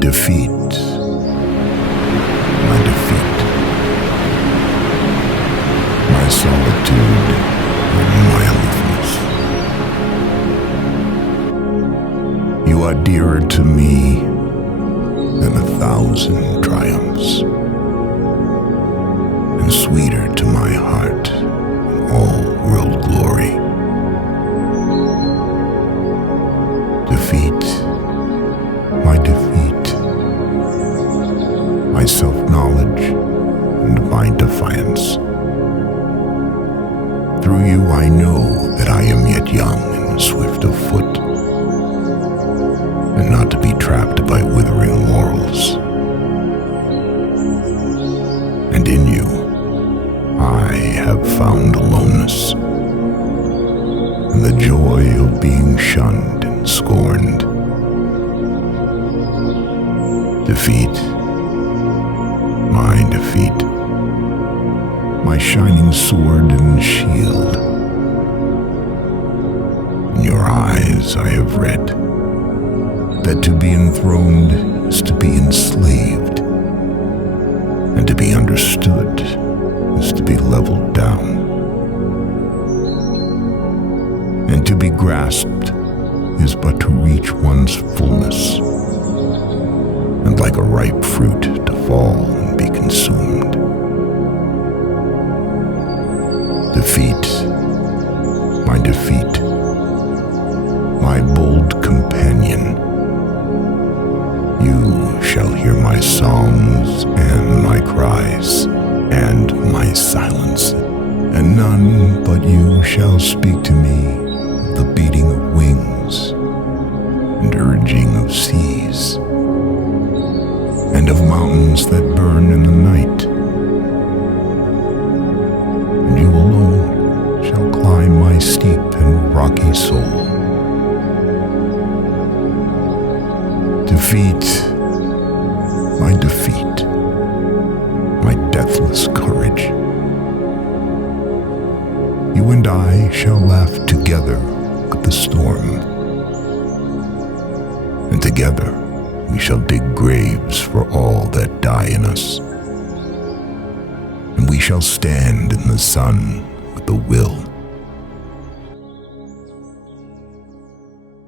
Defeat, my defeat, my solitude and my aloofness. You are dearer to me than 1,000 triumphs, and sweeter to my heart than all world glory. Defeat, my defeat, my self-knowledge and my defiance. Through you I know that I am yet young and swift of foot, and not to be trapped by withering laurels. And in you I have found aloneness, and the joy of being shunned and scorned. Defeat, my defeat, my shining sword and shield. In your eyes I have read that to be enthroned is to be enslaved, and to be understood is to be leveled down, and to be grasped is but to reach one's fullness, and like a ripe fruit to fall and be consumed. Defeat, my defeat, my bold companion, you shall hear my songs and my cries and my silence, and none but you shall speak to me of the beating of wings and urging of seas, and of mountains that burn in the night. And you alone shall climb my steep and rocky soul. Defeat, my defeat, my deathless courage. You and I shall laugh together with the storm, and together we shall dig graves for all that die in us, and we shall stand in the sun with the will